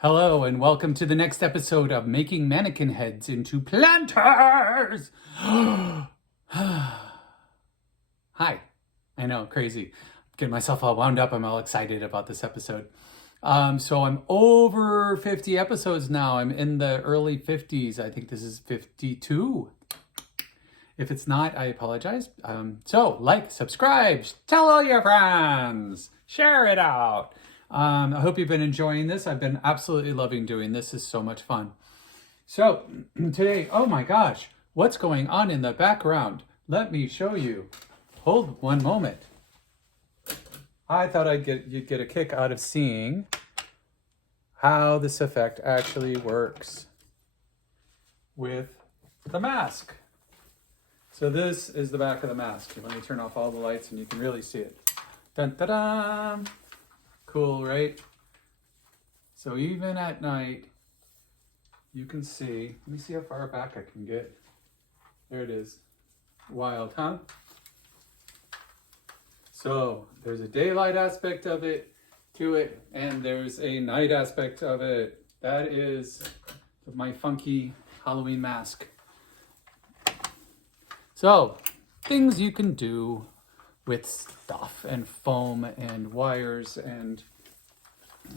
Hello and welcome to the next episode of Making Mannequin Heads into Planters! Hi. I know, crazy. Getting myself all wound up. I'm all excited about this episode. So I'm over 50 episodes now. I'm in the early 50s. I think this is 52. If it's not, I apologize. So like, subscribe, tell all your friends, share it out. I hope you've been enjoying this. I've been absolutely loving doing this. This is so much fun. So today, oh my gosh, what's going on in the background? Let me show you. Hold one moment. I thought you'd get a kick out of seeing how this effect actually works with the mask. So this is the back of the mask. Let me turn off all the lights and you can really see it. Dun, da, da. Cool, right? So even at night, you can see, let me see how far back I can get. There it is. Wild, huh? So there's a daylight aspect of it to it, and there's a night aspect of it. That is my funky Halloween mask. So things you can do with stuff and foam and wires, and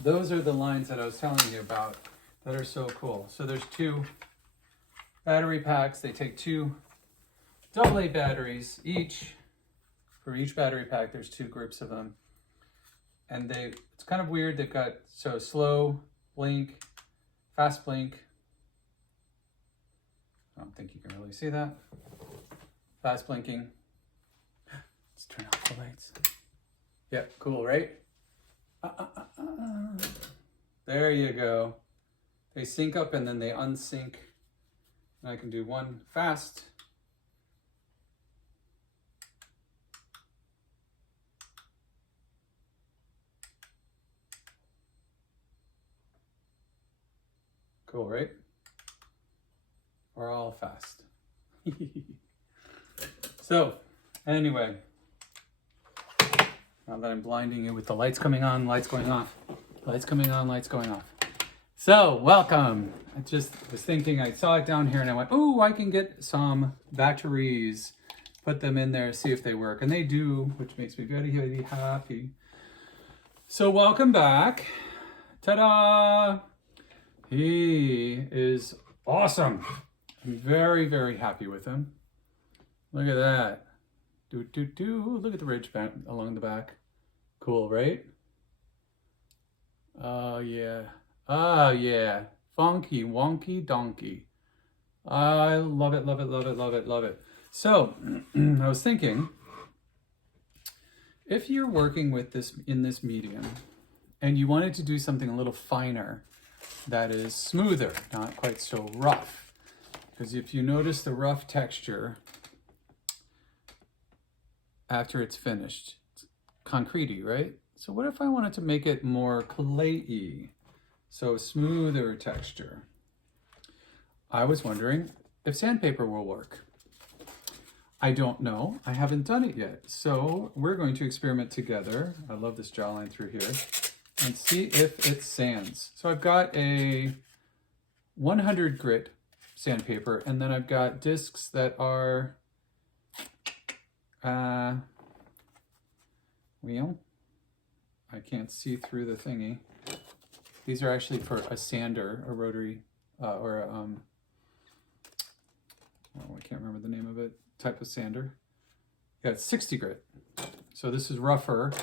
those are the lines that I was telling you about that are so cool. So there's two battery packs. They take two AA batteries each. For each battery pack, there's two groups of them. And it's kind of weird. They've got slow blink, fast blink. I don't think you can really see that. Fast blinking. Let's turn off the lights. Yeah, cool, right? There you go. They sync up and then they unsync. And I can do one fast. Cool, right? Or all fast. So, anyway. Now that I'm blinding you with the lights coming on, lights going off, lights coming on, lights going off. So, welcome. I just was thinking, I saw it down here and I went, oh, I can get some batteries, put them in there, see if they work. And they do, which makes me very, very happy. So, welcome back. Ta-da! He is awesome. I'm very, very happy with him. Look at that. Look at the ridge band along the back. Cool, right? Oh, yeah. Oh, yeah. Funky, wonky, donkey. I love it, love it, love it, love it, love it. So, I was thinking, if you're working with this in this medium and you wanted to do something a little finer that is smoother, not quite so rough, because if you notice the rough texture after it's finished, it's concrete-y, right? So what if I wanted to make it more clay-y, so smoother texture? I was wondering if sandpaper will work. I don't know. I haven't done it yet. So we're going to experiment together. I love this jawline through here. And see if it sands. So I've got a 100 grit sandpaper, and then I've got discs that are wheel. I can't see through the thingy. These are actually for a sander, a rotary, or a, oh, I can't remember the name of it, type of sander. Yeah, it's 60 grit. So this is rougher.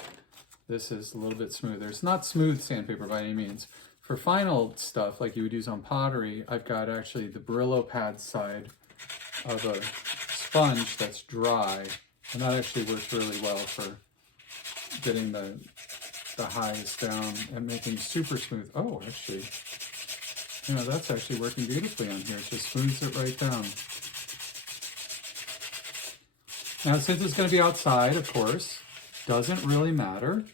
This is a little bit smoother. It's not smooth sandpaper by any means. For final stuff, like you would use on pottery, I've got actually the Brillo pad side of a sponge that's dry. And that actually works really well for getting the highs down and making super smooth. Oh, actually, you know, that's actually working beautifully on here. It just smooths it right down. Now, since it's going to be outside, of course, doesn't really matter,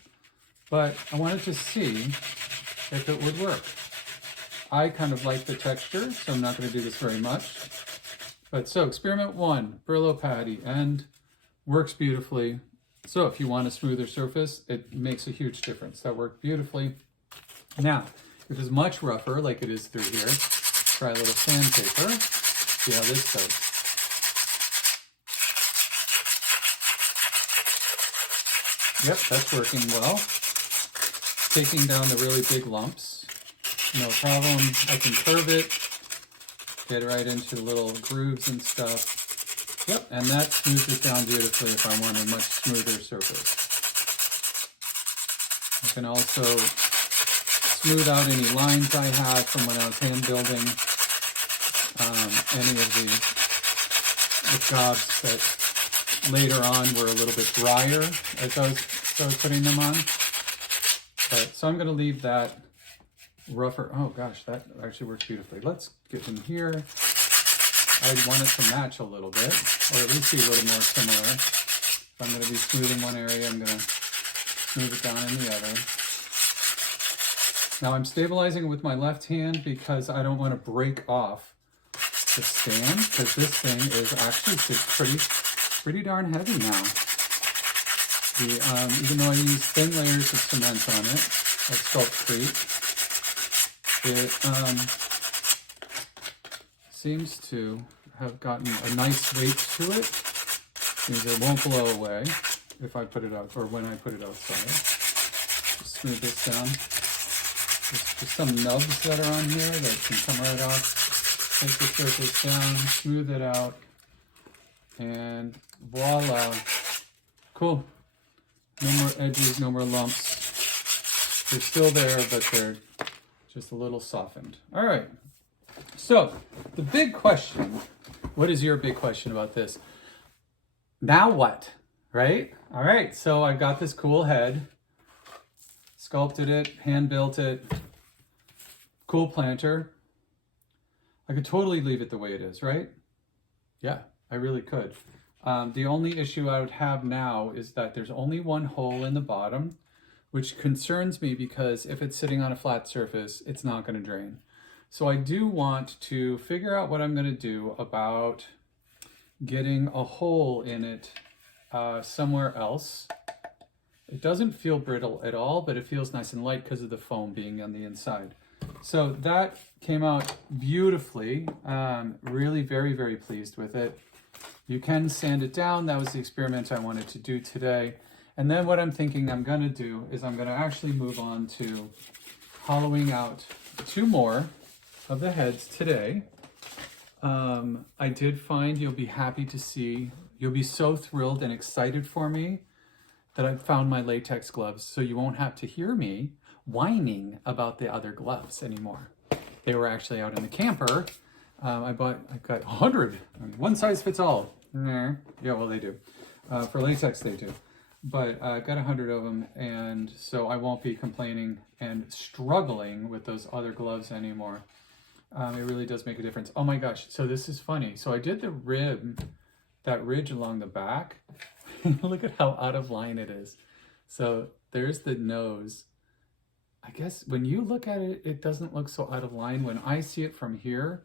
but I wanted to see if it would work. I kind of like the texture, so I'm not going to do this very much. But so, experiment one, Brillo Patty, and works beautifully. So if you want a smoother surface, it makes a huge difference. That worked beautifully. Now, If it's much rougher, like it is through here, try a little sandpaper. See how this goes. Yep, that's working well. Taking down the really big lumps. No problem. I can curve it, get right into little grooves and stuff. Yep, and that smooths it down beautifully if I want a much smoother surface. I can also smooth out any lines I have from when I was hand building any of the jobs that later on were a little bit drier as I was putting them on. But, so I'm going to leave that rougher. Oh gosh, that actually works beautifully. Let's get in here. I want it to match a little bit, or at least be a little more similar. If I'm going to be smoothing one area, I'm going to smooth it down in the other. Now I'm stabilizing it with my left hand because I don't want to break off the stand, because this thing is actually pretty darn heavy now. Even though I use thin layers of cement on it, of SculptCrete, it seems to have gotten a nice weight to it. Means it won't blow away if I put it out, or when I put it outside. Just smooth this down. There's just some nubs that are on here that can come right off. Take the surface down, smooth it out, and voila. Cool. No more edges, no more lumps. They're still there, but they're just a little softened. All right. So the big question, what is your big question about this? Now what, right? All right, so I got this cool head, sculpted it, hand built it, cool planter. I could totally leave it the way it is, right? Yeah, I really could. The only issue I would have now is that there's only one hole in the bottom, which concerns me because if it's sitting on a flat surface, it's not going to drain. So I do want to figure out what I'm going to do about getting a hole in it somewhere else. It doesn't feel brittle at all, but it feels nice and light because of the foam being on the inside. So that came out beautifully. Really very, very pleased with it. You can sand it down. That was the experiment I wanted to do today. And then what I'm thinking I'm going to do is I'm going to actually move on to hollowing out 2 more of the heads today. I did find, you'll be happy to see, you'll be so thrilled and excited for me that I found my latex gloves, so you won't have to hear me whining about the other gloves anymore. They were actually out in the camper. I got 100, one size fits all. Yeah, well they do. For latex they do. But I got 100 of them, and so I won't be complaining and struggling with those other gloves anymore. It really does make a difference. Oh my gosh, so this is funny. So I did the rib, that ridge along the back. Look at how out of line it is. So there's the nose. I guess when you look at it, it doesn't look so out of line. When I see it from here,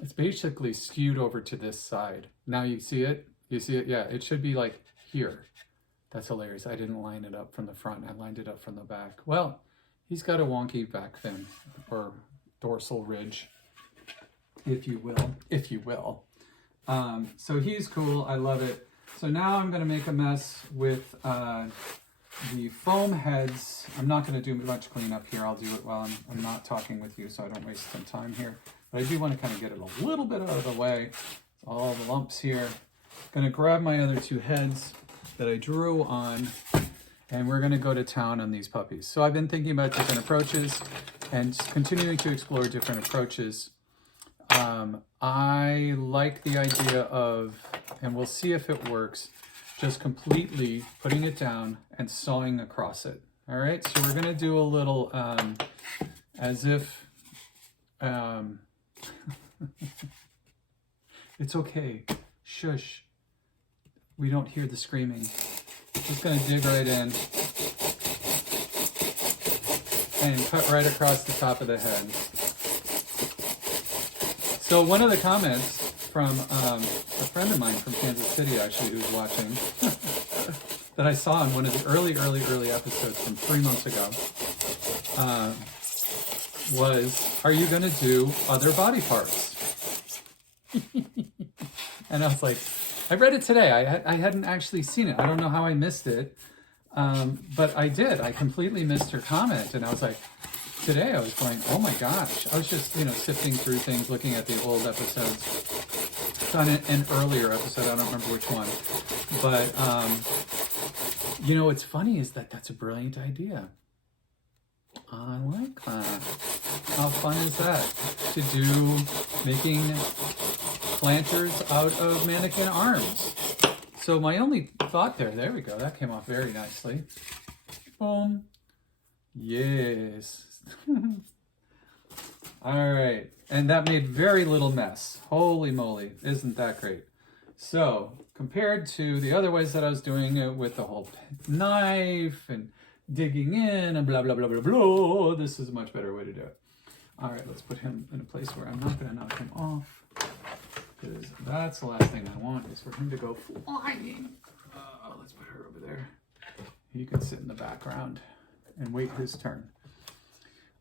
it's basically skewed over to this side. Now you see it? You see it? Yeah, it should be like here. That's hilarious. I didn't line it up from the front. I lined it up from the back. Well, he's got a wonky back fin, or dorsal ridge, if you will. So he's cool. I love it. So now I'm going to make a mess with the foam heads. I'm not going to do much cleanup here. I'll do it while I'm not talking with you, so I don't waste some time here. But I do want to kind of get it a little bit out of the way. All the lumps here. Going to grab my other 2 heads that I drew on, and we're going to go to town on these puppies. So I've been thinking about different approaches and continuing to explore different approaches. I like the idea of, and we'll see if it works, just completely putting it down and sawing across it. All right, so we're going to do a little as if it's okay. Shush. We don't hear the screaming. Just going to dig right in and cut right across the top of the head. So one of the comments from a friend of mine from Kansas City, actually, who's watching, that I saw in one of the early episodes from 3 months ago, was, are you going to do other body parts? And I was like, I read it today. I hadn't actually seen it. I don't know how I missed it. But I did. I completely missed her comment. And I was like, today I was going, oh my gosh. I was just, sifting through things, looking at the old episodes. On an earlier episode, I don't remember which one. But, what's funny is that's a brilliant idea. I like that. How fun is that? To do making planters out of mannequin arms. So my only thought there we go. That came off very nicely. Boom. Yes. All right. And that made very little mess. Holy moly. Isn't that great? So compared to the other ways that I was doing it with the whole knife and digging in and blah, blah, blah, blah, blah, this is a much better way to do it. All right, let's put him in a place where I'm not going to knock him off, because that's the last thing I want is for him to go flying. Let's put her over there. He can sit in the background and wait his turn.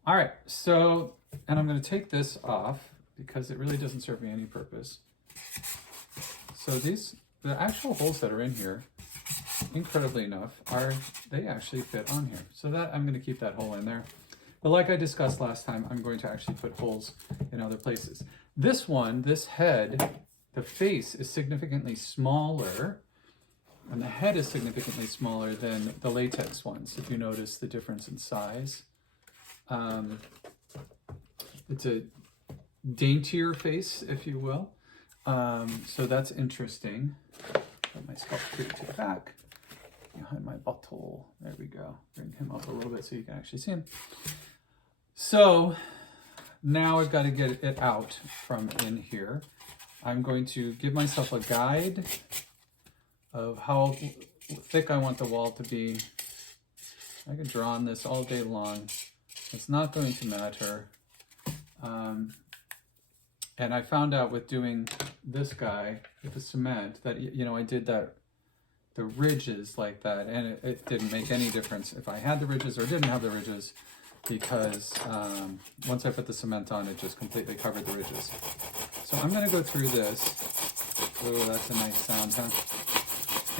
All right, so, and I'm going to take this off because it really doesn't serve me any purpose. So the actual holes that are in here, incredibly enough, they actually fit on here. So that I'm going to keep that hole in there. But like I discussed last time, I'm going to actually put holes in other places. This one, this head, the face is significantly smaller, and the head is significantly smaller than the latex ones, if you notice the difference in size. It's a daintier face, if you will. So that's interesting. Put my SculptCrete to the back, behind my bottle. There we go. Bring him up a little bit so you can actually see him. So now I've got to get it out from in here. I'm going to give myself a guide of how thick I want the wall to be. I could draw on this all day long. It's not going to matter. And I found out with doing this guy with the cement that, I did the ridges like that, and it didn't make any difference if I had the ridges or didn't have the ridges, because once I put the cement on, it just completely covered the ridges. So I'm going to go through this. Oh, that's a nice sound, huh?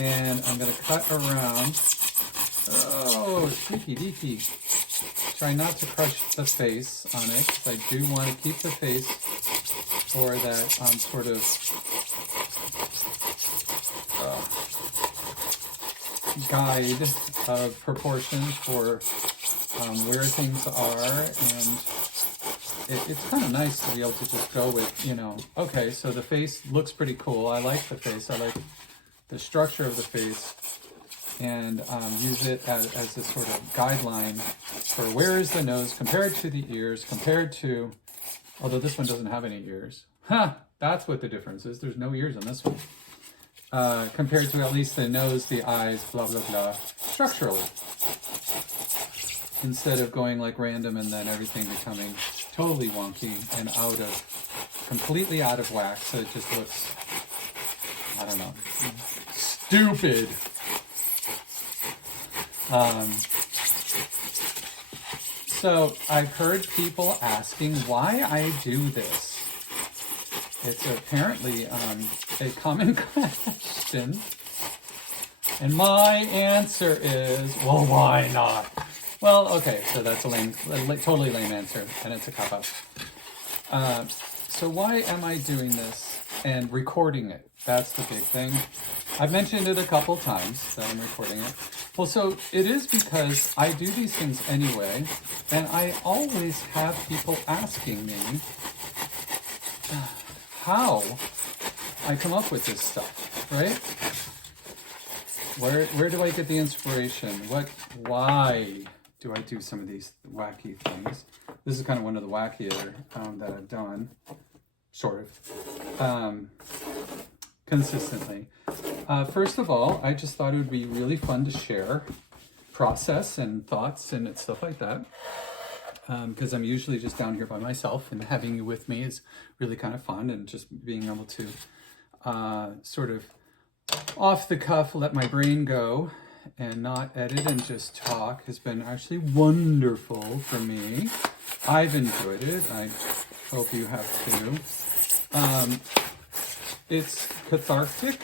And I'm going to cut around. Oh, sneaky deaky. Try not to crush the face on it, because I do want to keep the face for that sort of guide of proportion for where things are. And it's kind of nice to be able to just go with, okay, so the face looks pretty cool. I like the face. I like the structure of the face, and use it as a sort of guideline for where is the nose compared to the ears, compared to, although this one doesn't have any ears. That's what the difference is. There's no ears on this one. Compared to at least the nose, the eyes, blah, blah, blah, structurally. Instead of going like random and then everything becoming totally wonky and completely out of whack, so it just looks, I don't know, stupid. So I've heard people asking why I do this. It's apparently a common question. And my answer is, well, why not? Well, okay, so that's a totally lame answer, and it's a cop-out. So why am I doing this and recording it? That's the big thing. I've mentioned it a couple times that I'm recording it. Well, so it is because I do these things anyway, and I always have people asking me how I come up with this stuff, right? Where do I get the inspiration? Why do I do some of these wacky things? This is kind of one of the wackier that I've done, sort of, consistently. First of all, I just thought it would be really fun to share process and thoughts and stuff like that, because I'm usually just down here by myself, and having you with me is really kind of fun, and just being able to sort of off the cuff let my brain go and not edit and just talk has been actually wonderful for me. I've enjoyed it. I hope you have too. It's cathartic.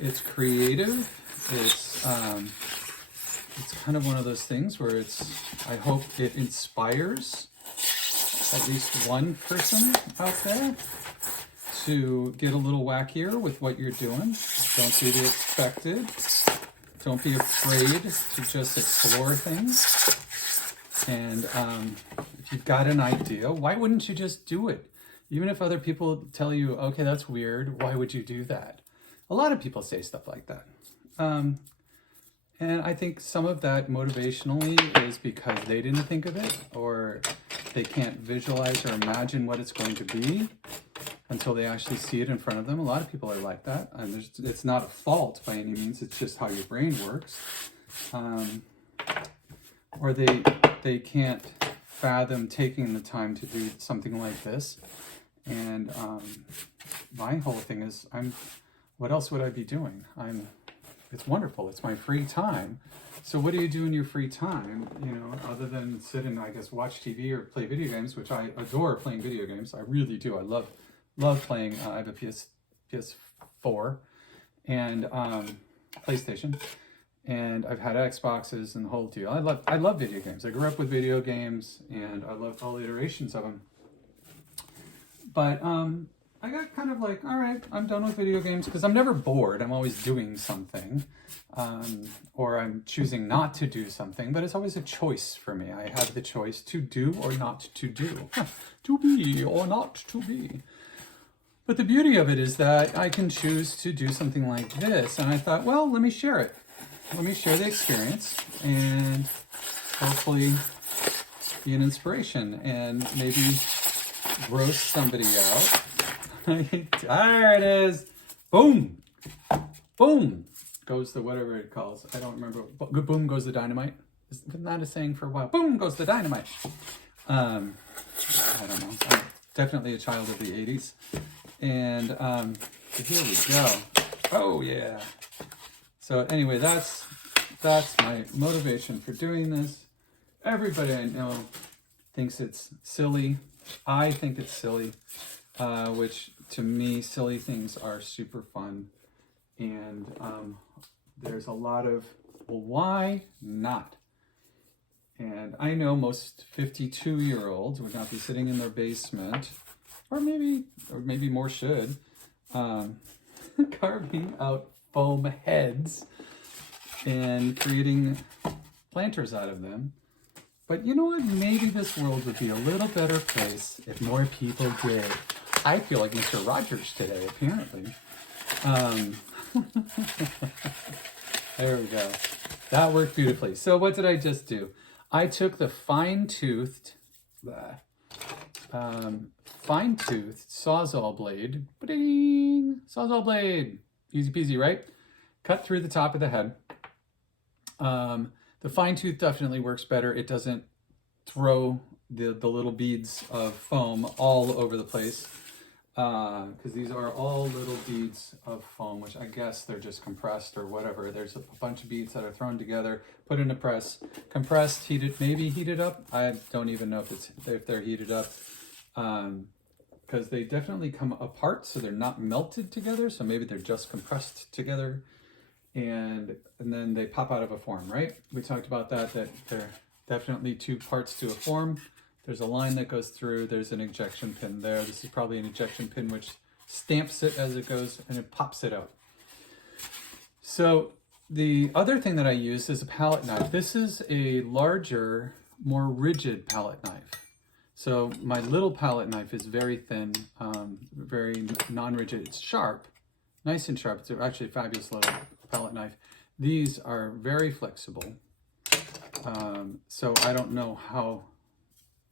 It's creative. It's kind of one of those things where I hope it inspires at least one person out there to get a little wackier with what you're doing. Don't do the expected. Don't be afraid to just explore things. And if you've got an idea, why wouldn't you just do it? Even if other people tell you, okay, that's weird, why would you do that? A lot of people say stuff like that. And I think some of that motivationally is because they didn't think of it, or they can't visualize or imagine what it's going to be until they actually see it in front of them. A lot of people are like that, and it's not a fault by any means. It's just how your brain works. Or they can't fathom taking the time to do something like this. And my whole thing is, what else would I be doing? It's wonderful. It's my free time. So what do you do in your free time, other than sit and, I guess, watch TV or play video games, which I adore playing video games. I really do. I love playing. I have a PS4 and PlayStation, and I've had Xboxes and the whole deal. I love video games. I grew up with video games, and I loved all the iterations of them. But I got kind of like, all right, I'm done with video games, because I'm never bored. I'm always doing something, or I'm choosing not to do something, but it's always a choice for me. I have the choice to do or not to do, to be or not to be. But the beauty of it is that I can choose to do something like this. And I thought, well, let me share it. Let me share the experience and hopefully be an inspiration and maybe gross somebody out. There it is. Boom. Boom goes the whatever it calls. I don't remember. Boom goes the dynamite. Isn't that a saying for a while? Boom goes the dynamite. I don't know. I'm definitely a child of the 80s. And so here we go. Oh yeah. So anyway, that's my motivation for doing this. Everybody I know thinks it's silly. I think it's silly, which to me, silly things are super fun. And there's a lot of, well, why not? And I know most 52-year-olds would not be sitting in their basement, or maybe more should, carving out foam heads and creating planters out of them. But you know what? Maybe this world would be a little better place if more people did. I feel like Mr. Rogers today, apparently. There we go. That worked beautifully. So what did I just do? I took the fine-toothed Sawzall blade. Ba-ding! Sawzall blade. Easy peasy, right? Cut through the top of the head. The fine tooth definitely works better. It doesn't throw the little beads of foam all over the place, because these are all little beads of foam, which I guess they're just compressed or whatever. There's a bunch of beads that are thrown together, put in a press, compressed, heated up. I don't even know if they're heated up, because they definitely come apart, so they're not melted together. So maybe they're just compressed together. And then they pop out of a form, right? We talked about that there are definitely two parts to a form. There's a line that goes through, there's an ejection pin there. This is probably an ejection pin which stamps it as it goes and it pops it out. So the other thing that I use is a palette knife. This is a larger, more rigid palette knife. So my little palette knife is very thin, very non-rigid. It's sharp, nice and sharp. It's actually a fabulous little palette knife. These are very flexible. So I don't know how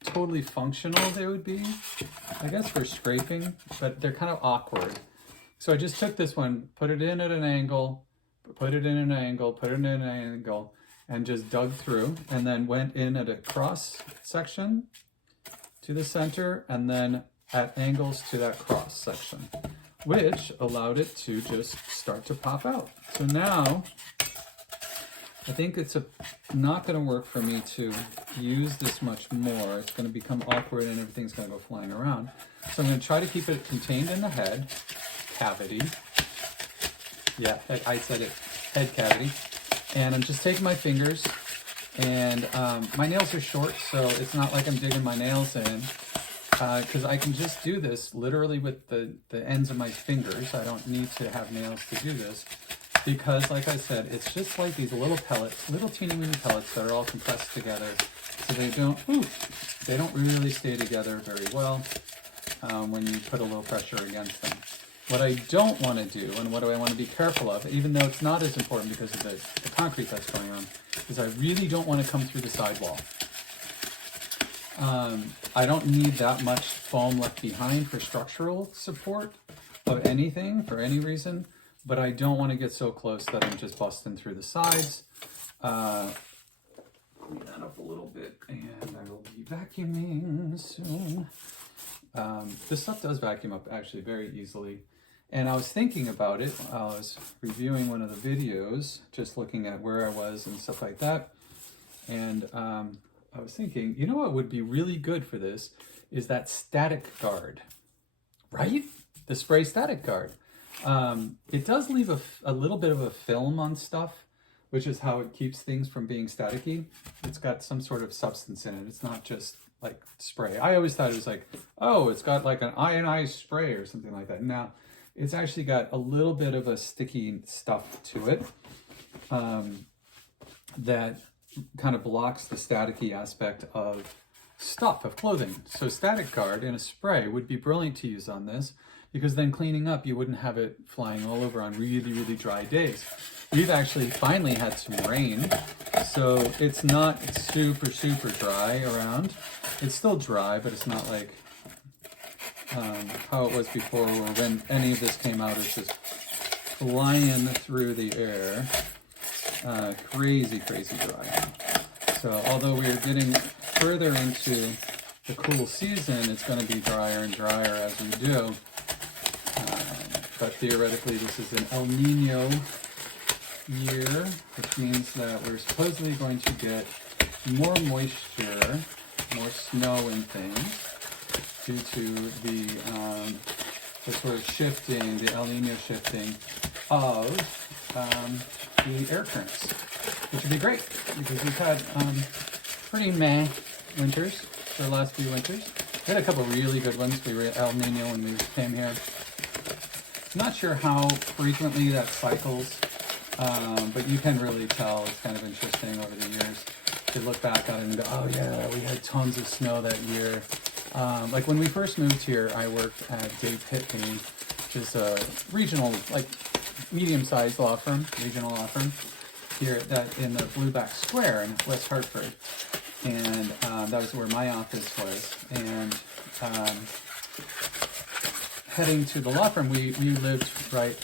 totally functional they would be. I guess for scraping, but they're kind of awkward. So I just took this one, put it in at an angle, put it in an angle, put it in an angle, and just dug through, and then went in at a cross section to the center, and then at angles to that cross section, which allowed it to just start to pop out. So now I think it's not going to work for me to use this much more. It's going to become awkward and everything's going to go flying around. So I'm going to try to keep it contained in the head cavity. Yeah, I said it, head cavity. And I'm just taking my fingers, and my nails are short, so it's not like I'm digging my nails in, because I can just do this literally with the ends of my fingers. I don't need to have nails to do this. Because, like I said, it's just like these little pellets, little teeny weeny pellets that are all compressed together, so they don't really stay together very well when you put a little pressure against them. What I don't want to do, and what I want to be careful of, even though it's not as important because of the concrete that's going on, is I really don't want to come through the sidewall. I don't need that much foam left behind for structural support of anything, for any reason. But I don't want to get so close that I'm just busting through the sides. Clean that up a little bit, and I will be vacuuming soon. This stuff does vacuum up actually very easily. And I was thinking about it. I was reviewing one of the videos, just looking at where I was and stuff like that. And I was thinking, you know what would be really good for this is that static guard, right? The spray static guard. It does leave a little bit of a film on stuff, which is how it keeps things from being staticky. It's got some sort of substance in it. It's not just like spray. I always thought it was like, oh, it's got like an ionized spray or something like that. Now, it's actually got a little bit of a sticky stuff to it that kind of blocks the staticky aspect of stuff, of clothing. So static guard in a spray would be brilliant to use on this, because then cleaning up, you wouldn't have it flying all over on really, really dry days. We've actually finally had some rain, so it's not super, super dry around. It's still dry, but it's not like how it was before, where when any of this came out, it's just flying through the air. Crazy, crazy dry. So although we're getting further into the cool season, it's going to be drier and drier as we do. But theoretically, this is an El Nino year, which means that we're supposedly going to get more moisture, more snow and things, due to the sort of shifting, the El Nino shifting of the air currents, which would be great, because we've had pretty meh winters for the last few winters. We had a couple really good ones. We were at El Nino when we came here. I'm not sure how frequently that cycles, but you can really tell. It's kind of interesting over the years to look back on it and go, oh yeah, we had tons of snow that year. Like when we first moved here, I worked at Dave Pitney, which is a regional, like medium-sized law firm, regional law firm, here that in the Blueback Square in West Hartford. And that was where my office was. And heading to the law firm, we lived right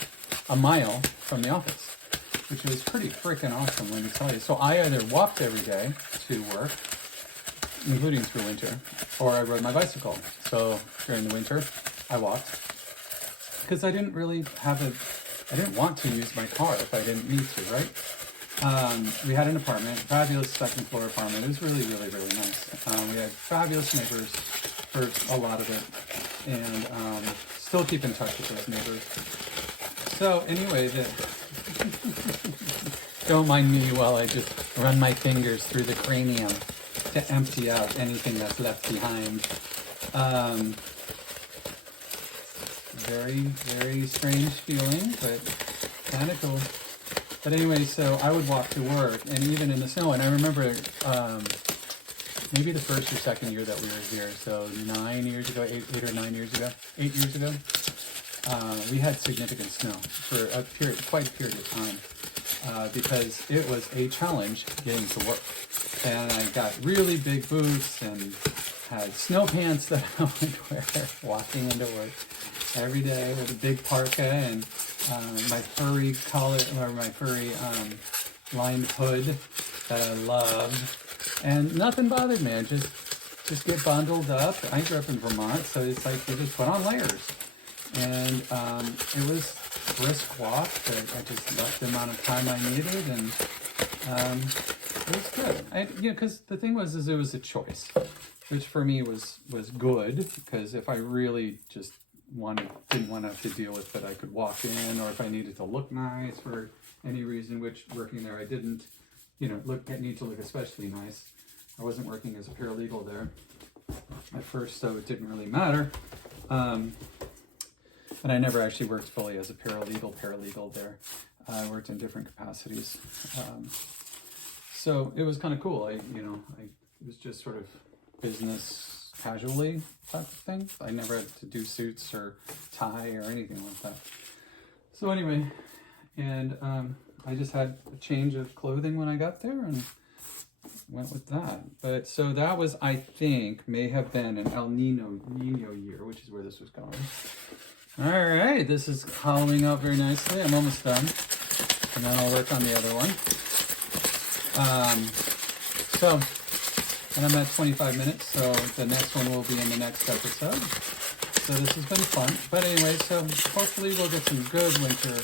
a mile from the office, which was pretty freaking awesome, let me tell you. So I either walked every day to work, including through winter, or I rode my bicycle. So during the winter, I walked, because I didn't really I didn't want to use my car if I didn't need to, right? We had an apartment, fabulous second floor apartment. It was really, really, really nice. We had fabulous neighbors for a lot of it, and still keep in touch with those neighbors. So anyway, don't mind me while I just run my fingers through the cranium to empty out anything that's left behind. Very, very strange feeling, but kind of cool. But anyway, so I would walk to work, and even in the snow, and I remember maybe the first or second year that we were here, so 9 years ago, 8 or 9 years ago, 8 years ago, we had significant snow for quite a period of time, because it was a challenge getting to work. And I got really big boots and had snow pants that I would wear walking into work every day with a big parka and my furry collar, or my furry lined hood that I loved. And nothing bothered me. I just get bundled up. I grew up in Vermont, so it's like you just put on layers. And it was a brisk walk, but I just left the amount of time I needed, and It was good. Because the thing was, it was a choice, which for me was good, because if I really just didn't want to have to deal with it, I could walk in, or if I needed to look nice for any reason, which working there I didn't, need to look especially nice. I wasn't working as a paralegal there at first, so it didn't really matter. And I never actually worked fully as a paralegal there. I worked in different capacities. So it was kind of cool. It was just sort of business casually type of thing. I never had to do suits or tie or anything like that. So anyway, and I just had a change of clothing when I got there and went with that. But so that was, I think, may have been an El Nino year, which is where this was going. All right, this is hollowing out very nicely. I'm almost done, and then I'll work on the other one. And I'm at 25 minutes, so the next one will be in the next episode. So this has been fun. But anyway, so hopefully we'll get some good winter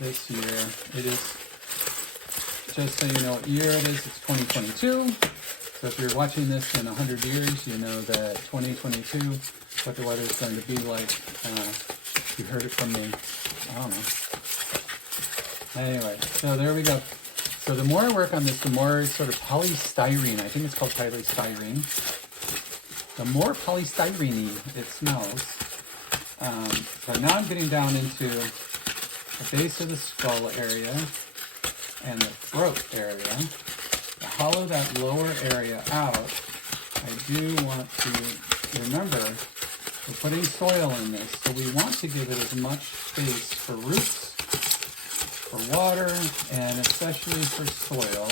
this year. It is, just so you know what year it is, it's 2022. So if you're watching this in 100 years, you know that 2022, what the weather is going to be like. You heard it from me. I don't know. Anyway, so there we go. So the more I work on this, the more sort of polystyrene, I think it's called polystyrene, the more polystyrene it smells. So now I'm getting down into the base of the skull area and the throat area. To hollow that lower area out, I do want to remember we're putting soil in this, so we want to give it as much space for roots, for water, and especially for soil.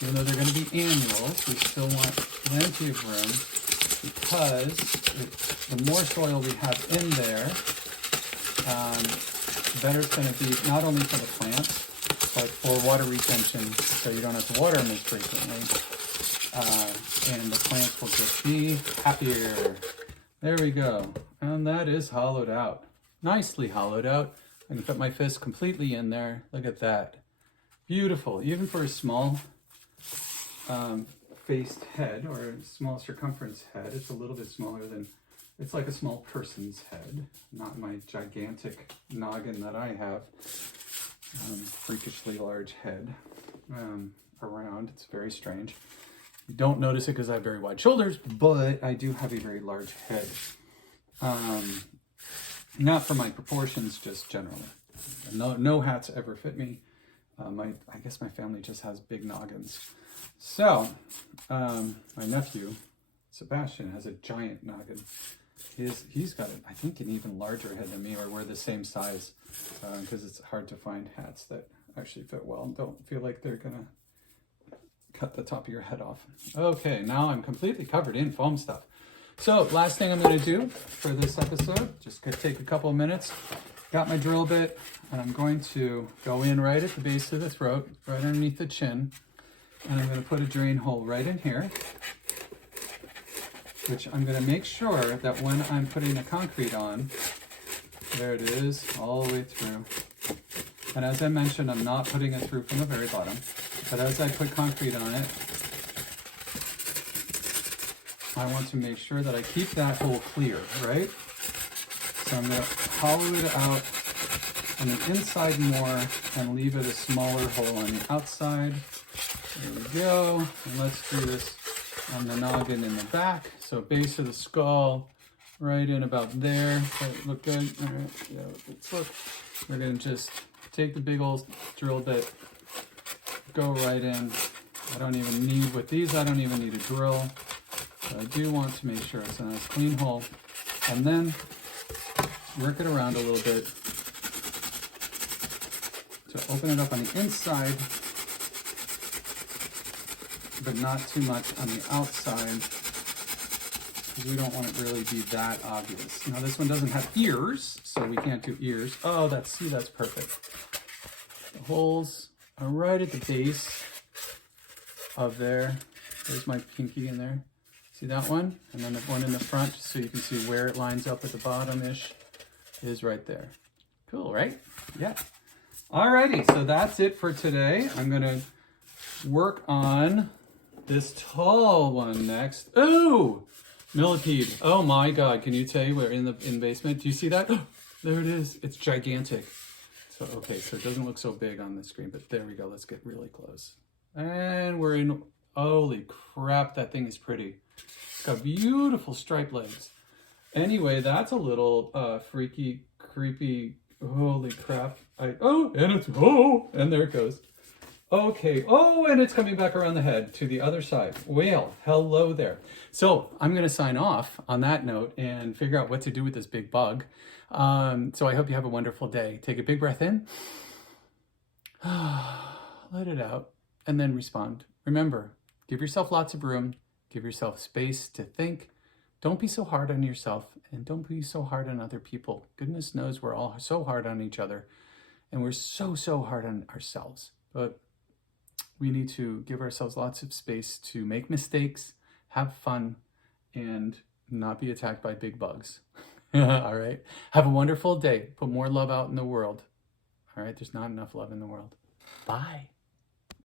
Even though they're going to be annuals, we still want plenty of room, because the more soil we have in there, the better it's going to be, not only for the plants, but for water retention, so you don't have to water them as frequently. And the plants will just be happier. There we go. And that is hollowed out. Nicely hollowed out. I can put my fist completely in there. Look at that. Beautiful. Even for a small faced head, or a small circumference head, it's a little bit smaller than, it's like a small person's head, not my gigantic noggin that I have. Freakishly large head around. It's very strange. You don't notice it because I have very wide shoulders, but I do have a very large head. Not for my proportions, just generally. No hats ever fit me. I guess my family just has big noggins. So, my nephew, Sebastian, has a giant noggin. He's got, I think, an even larger head than me, or we're the same size, because it's hard to find hats that actually fit well and don't feel like they're gonna cut the top of your head off. Okay, now I'm completely covered in foam stuff. So last thing I'm going to do for this episode, just gonna take a couple of minutes. Got my drill bit, and I'm going to go in right at the base of the throat, right underneath the chin, and I'm going to put a drain hole right in here, which I'm going to make sure that when I'm putting the concrete on, there it is, all the way through. And as I mentioned, I'm not putting it through from the very bottom, but as I put concrete on it, I want to make sure that I keep that hole clear, right? So I'm going to hollow it out on the inside more and leave it a smaller hole on the outside. There we go. And let's do this on the noggin in the back. So base of the skull, right in about there. Does it look good? All right, yeah, let's look. We're going to just take the big old drill bit, go right in. I don't even need, with these, I don't even need a drill. I do want to make sure it's a nice clean hole, and then work it around a little bit to open it up on the inside, but not too much on the outside, because we don't want it really be that obvious. Now this one doesn't have ears, so we can't do ears. Oh, that's perfect. The holes are right at the base of there. There's my pinky in there. See that one? And then the one in the front, so you can see where it lines up at the bottom-ish, is right there. Cool, right? Yeah. Alrighty, so that's it for today. I'm gonna work on this tall one next. Oh, millipede. Oh my God. Can you tell we're in the basement? Do you see that? There it is. It's gigantic. So, okay, so it doesn't look so big on the screen, but there we go. Let's get really close. And we're in, holy crap, that thing is pretty. It's got beautiful striped legs. Anyway, that's a little freaky, creepy, holy crap. And there it goes. Okay, and it's coming back around the head to the other side. Well, hello there. So I'm going to sign off on that note and figure out what to do with this big bug. So I hope you have a wonderful day. Take a big breath in, let it out, and then respond. Remember, give yourself lots of room, give yourself space to think. Don't be so hard on yourself, and don't be so hard on other people. Goodness knows we're all so hard on each other, and we're so hard on ourselves. But we need to give ourselves lots of space to make mistakes, have fun, and not be attacked by big bugs. All right. Have a wonderful day. Put more love out in the world. All right. There's not enough love in the world. Bye.